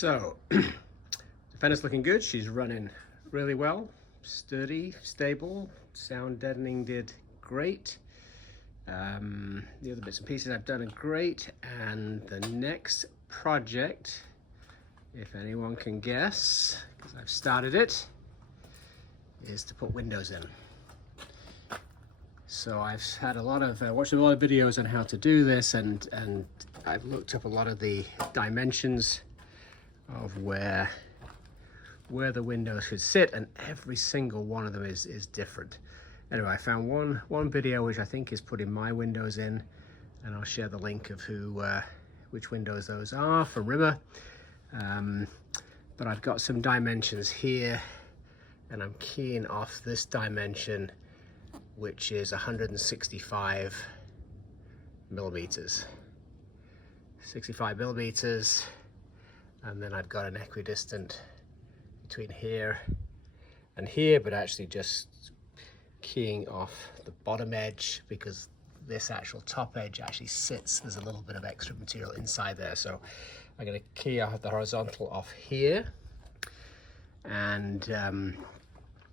So, the fender's looking good. She's running really well, sturdy, stable. Sound deadening did great. The other bits and pieces I've done are great. And the next project, if anyone can guess, because I've started it, is to put windows in. So I've had a lot of watched a lot of videos on how to do this, and I've looked up a lot of the dimensions of where the windows should sit, and every single one of them is different. Anyway, I found one video which I think is putting my windows in, and I'll share the link of which windows those are from Rover. But I've got some dimensions here, and I'm keying off this dimension, which is 165 millimeters. 65 millimeters, and then I've got an equidistant between here and here, but actually just keying off the bottom edge because this actual top edge actually sits, there's a little bit of extra material inside there. So I'm going to key off the horizontal off here, and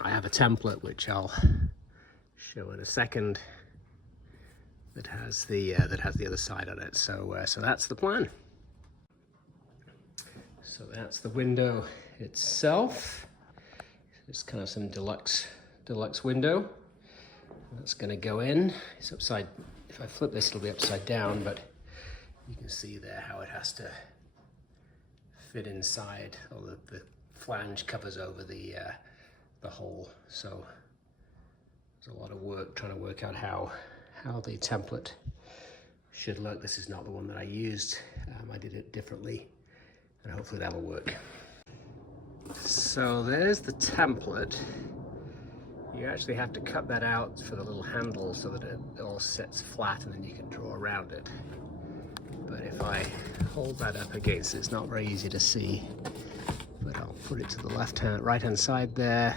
I have a template which I'll show in a second that has the other side on it. So that's the plan. So that's the window itself. It's kind of some deluxe window. That's going to go in. It's upside. If I flip this, it'll be upside down, but you can see there how it has to fit inside. Or the flange covers over the hole. So there's a lot of work trying to work out how the template should look. This is not the one that I used. I did it differently, and hopefully that'll work. So there's the template. You actually have to cut that out for the little handle so that it all sits flat, and then you can draw around it. But if I hold that up against it, it's not very easy to see. But I'll put it to the right hand side there,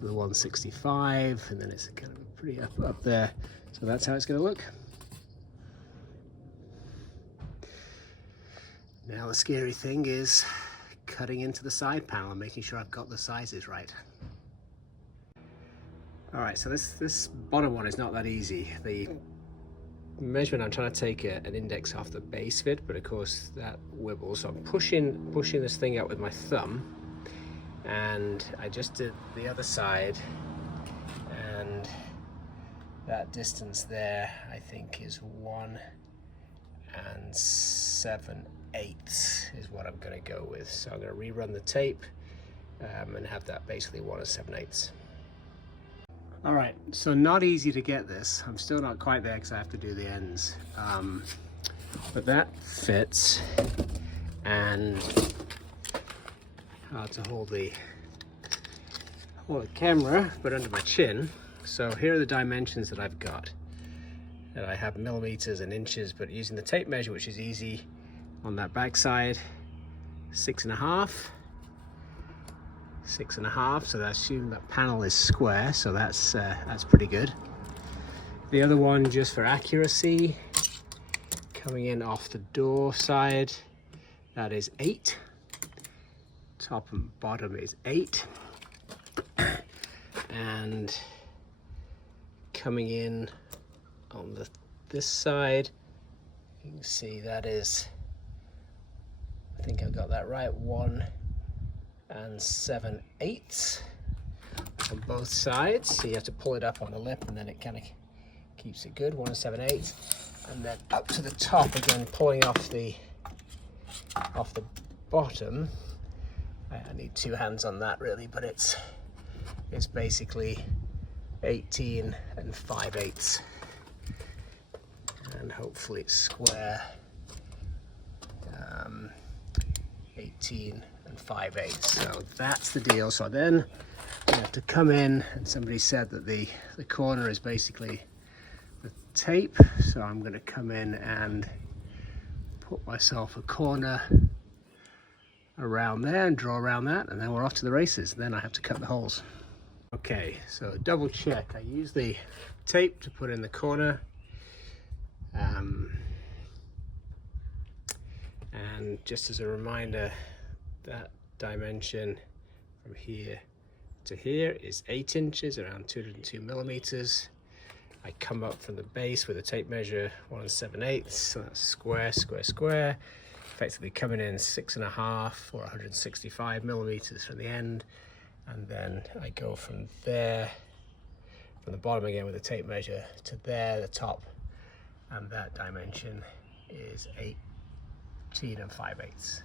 the 165, and then it's kind of pretty up there. So that's how it's going to look. Now the scary thing is cutting into the side panel and making sure I've got the sizes right. All right, so this bottom one is not that easy. The measurement, I'm trying to take an index off the base of it, but of course that wibbles. So I'm pushing this thing out with my thumb, and I just did the other side, and that distance there I think is 1 7/8 is what I'm going to go with. So I'm going to rerun the tape and have that basically 1 7/8. All right, so not easy to get this. I'm still not quite there because I have to do the ends. But that fits, and hard to hold the camera, but under my chin. So here are the dimensions that I've got. And I have millimeters and inches, but using the tape measure, which is easy on that back side, 6.5. 6.5, so I assume that panel is square, so that's pretty good. The other one, just for accuracy, coming in off the door side, that is 8. Top and bottom is 8. And coming in on this side, you can see that is, I think I've got that right, 1 7/8 on both sides. So you have to pull it up on the lip, and then it kind of keeps it good. 1 7/8, and then up to the top again, pulling off the bottom. I need 2 hands on that really, but it's basically 18 5/8, and hopefully it's square. 18 5/8. So that's the deal. So then you have to come in, and somebody said that the corner is basically the tape. So I'm going to come in and put myself a corner around there and draw around that, and then we're off to the races. Then I have to cut the holes. Okay, so double check. I use the tape to put in the corner. And just as a reminder, that dimension from here to here is 8 inches, around 202 millimeters. I come up from the base with a tape measure 1 7/8, so that's square, square, square, effectively coming in 6.5 or 165 millimeters from the end. And then I go from there, from the bottom again with a tape measure to there, the top, and that dimension is 18 5/8.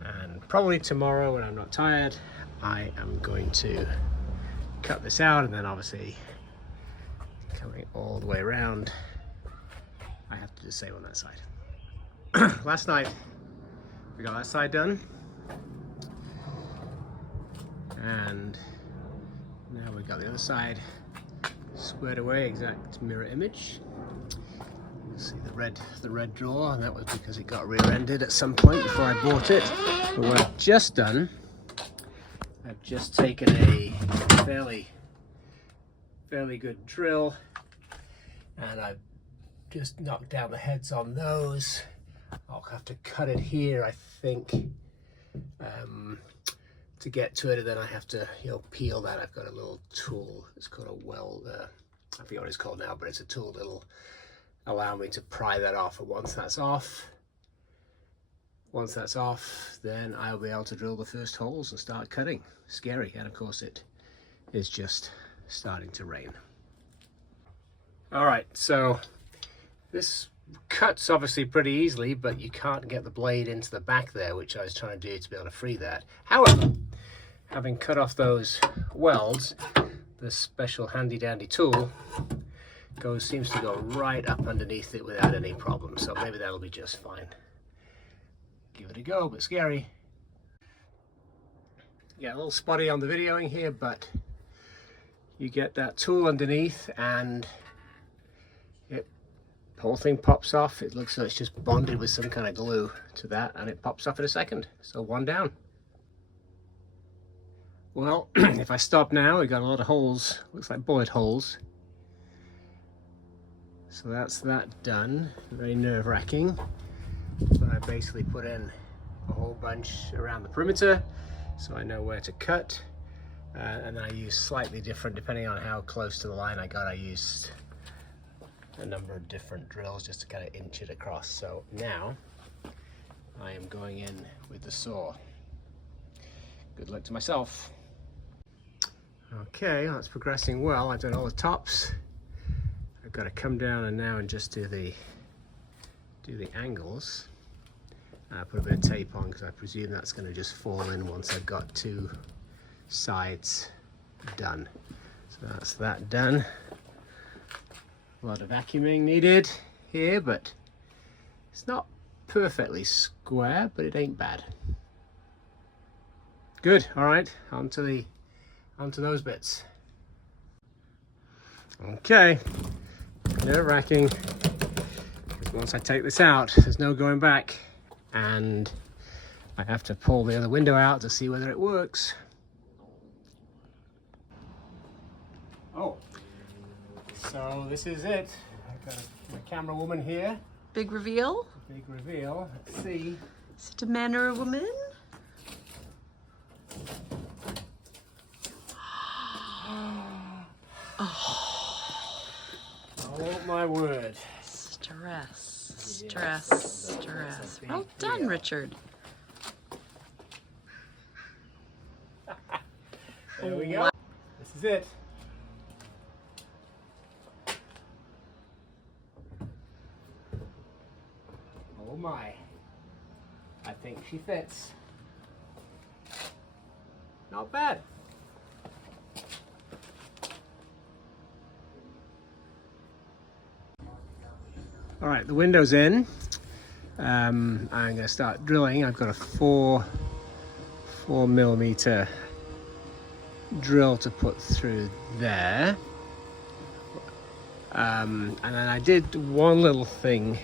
And probably tomorrow when I'm not tired, I am going to cut this out, and then obviously coming all the way around, I have to do the same on that side. Last night we got that side done, and now we've got the other side squared away, exact mirror image. You see the red drawer, and that was because it got rear-ended at some point before I bought it. But what I've just done, I've just taken a fairly good drill, and I've just knocked down the heads on those. I'll have to cut it here, I think, to get to it, and then I have to, peel that. I've got a little tool. It's called a weld. I forget what it's called now, but it's a tool that'll allow me to pry that off. And once that's off, then I'll be able to drill the first holes and start cutting. Scary, and of course it is just starting to rain. All right, so this cuts obviously pretty easily, but you can't get the blade into the back there, which I was trying to do to be able to free that. However, having cut off those welds, this special handy dandy tool seems to go right up underneath it without any problem, so maybe that'll be just fine. Give it a go, but scary. Yeah, a little spotty on the videoing here, but you get that tool underneath and the whole thing pops off. It looks like it's just bonded with some kind of glue to that, and it pops off in a second. So one down. Well, if I stop now, we've got a lot of holes, looks like bullet holes. So that's that done. Very nerve-wracking. But I basically put in a whole bunch around the perimeter, so I know where to cut. And then I use slightly different, depending on how close to the line I got, I used a number of different drills just to kind of inch it across. So now I am going in with the saw. Good luck to myself. Okay, that's progressing well. I've done all the tops. I've got to come down and just do the angles. Put a bit of tape on because I presume that's going to just fall in once I've got two sides done. So that's that done. A lot of vacuuming needed here, but it's not perfectly square, but it ain't bad. Good. All right, onto those bits. Okay, nerve-wracking. Once I take this out, there's no going back, and I have to pull the other window out to see whether it works. Oh, so this is it. I've got my camera woman here. Big reveal? Big reveal. Let's see. Is it a man or a woman? Oh my word. Stress, stress, stress. Well done, Richard. There we go. This is it. Oh my. I think she fits. Not bad. All right, the window's in. I'm going to start drilling. I've got a 4mm drill to put through there. And then I did one little thing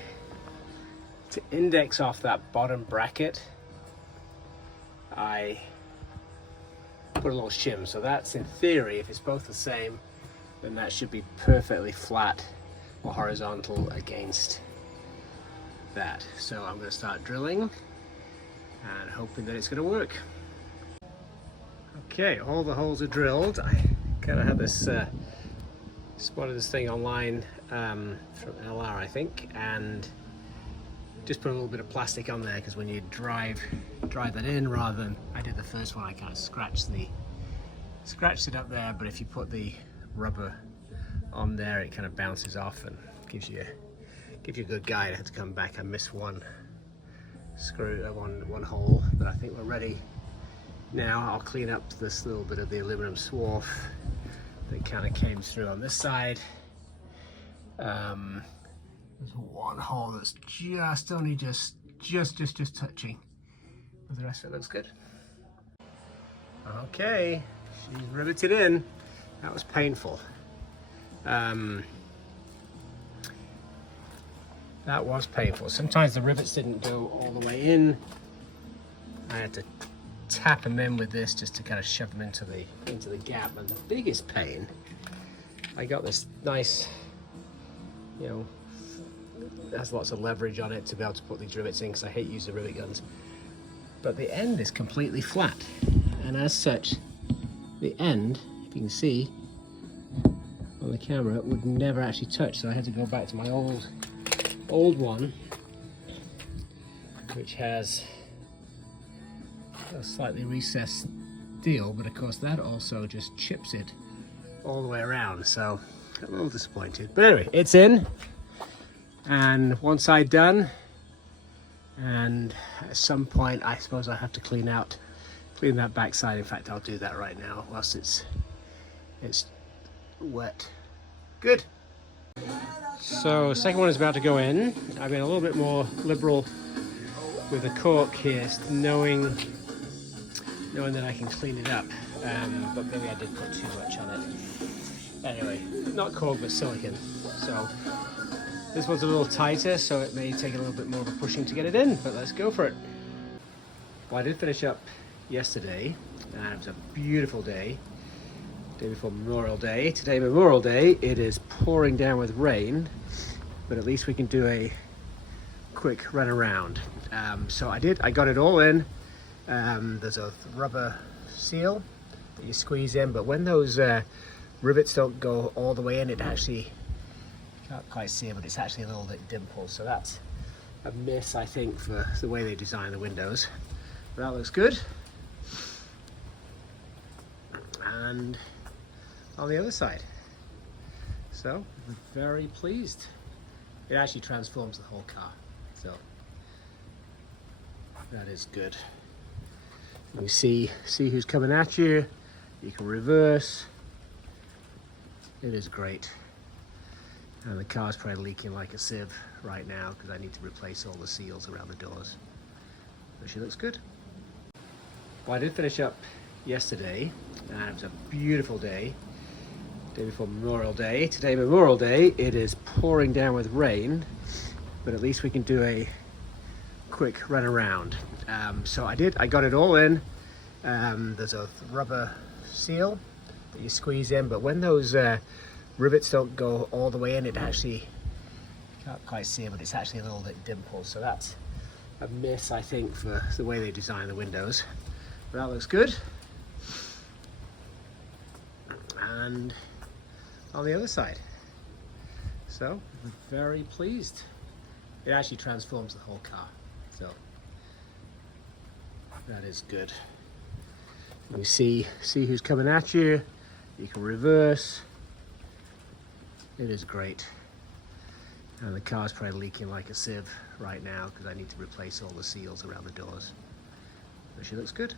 to index off that bottom bracket. I put a little shim, so that's, in theory, if it's both the same, then that should be perfectly flat or horizontal against that. So I'm going to start drilling and hoping that it's going to work. Okay, all the holes are drilled. I kind of had this spotted this thing online from LR, I think, and just put a little bit of plastic on there because when you drive that in, rather than I did the first one, I kind of scratched it up there. But if you put the rubber on there, it kind of bounces off and gives you a good guide. I had to come back. I missed one screw, one hole, but I think we're ready now. I'll clean up this little bit of the aluminum swarf that kind of came through on this side. There's one hole that's just touching, but the rest of it looks good. Okay, she's riveted in. That was painful. That was painful. Sometimes the rivets didn't go all the way in. I had to tap them in with this just to kind of shove them into the gap. And the biggest pain, I got this nice, you know, it has lots of leverage on it to be able to put these rivets in, because I hate using rivet guns. But the end is completely flat, and as such, the end, if you can see on the camera, would never actually touch. So I had to go back to my old one, which has a slightly recessed steel, but of course that also just chips it all the way around. So I'm a little disappointed, but anyway, it's in. And one side done, and at some point I suppose I have to clean that back side. In fact, I'll do that right now whilst it's wet. Good. So second one is about to go in. I've been a little bit more liberal with the cork here, knowing that I can clean it up, but maybe I did put too much on it. Anyway, not cork but silicone. So this one's a little tighter, so it may take a little bit more of a pushing to get it in, but let's go for it. Well, I did finish up yesterday, and it was a beautiful day before Memorial Day. Today, Memorial Day, it is pouring down with rain, but at least we can do a quick run around. So I got it all in. There's a rubber seal that you squeeze in, but when those rivets don't go all the way in, it actually, can't quite see it, but it's actually a little bit dimpled, so that's a miss, I think, for the way they design the windows. But that looks good. And on the other side, so I'm very pleased. It actually transforms the whole car, so that is good. You see who's coming at you. You can reverse. It is great. And the car's probably leaking like a sieve right now because I need to replace all the seals around the doors. But she looks good. Well, I did finish up yesterday, and it was a beautiful day before Memorial Day. Today, Memorial Day, it is pouring down with rain, but at least we can do a quick run around. So I got it all in. There's a rubber seal that you squeeze in, but when those rivets don't go all the way in, it actually, can't quite see it, but it's actually a little bit dimpled, so that's a miss, I think, for the way they design the windows. But that looks good. And on the other side, so I'm very pleased. It actually transforms the whole car, so that is good. You see who's coming at you. You can reverse. It is great. And the car's probably leaking like a sieve right now because I need to replace all the seals around the doors. But she looks good.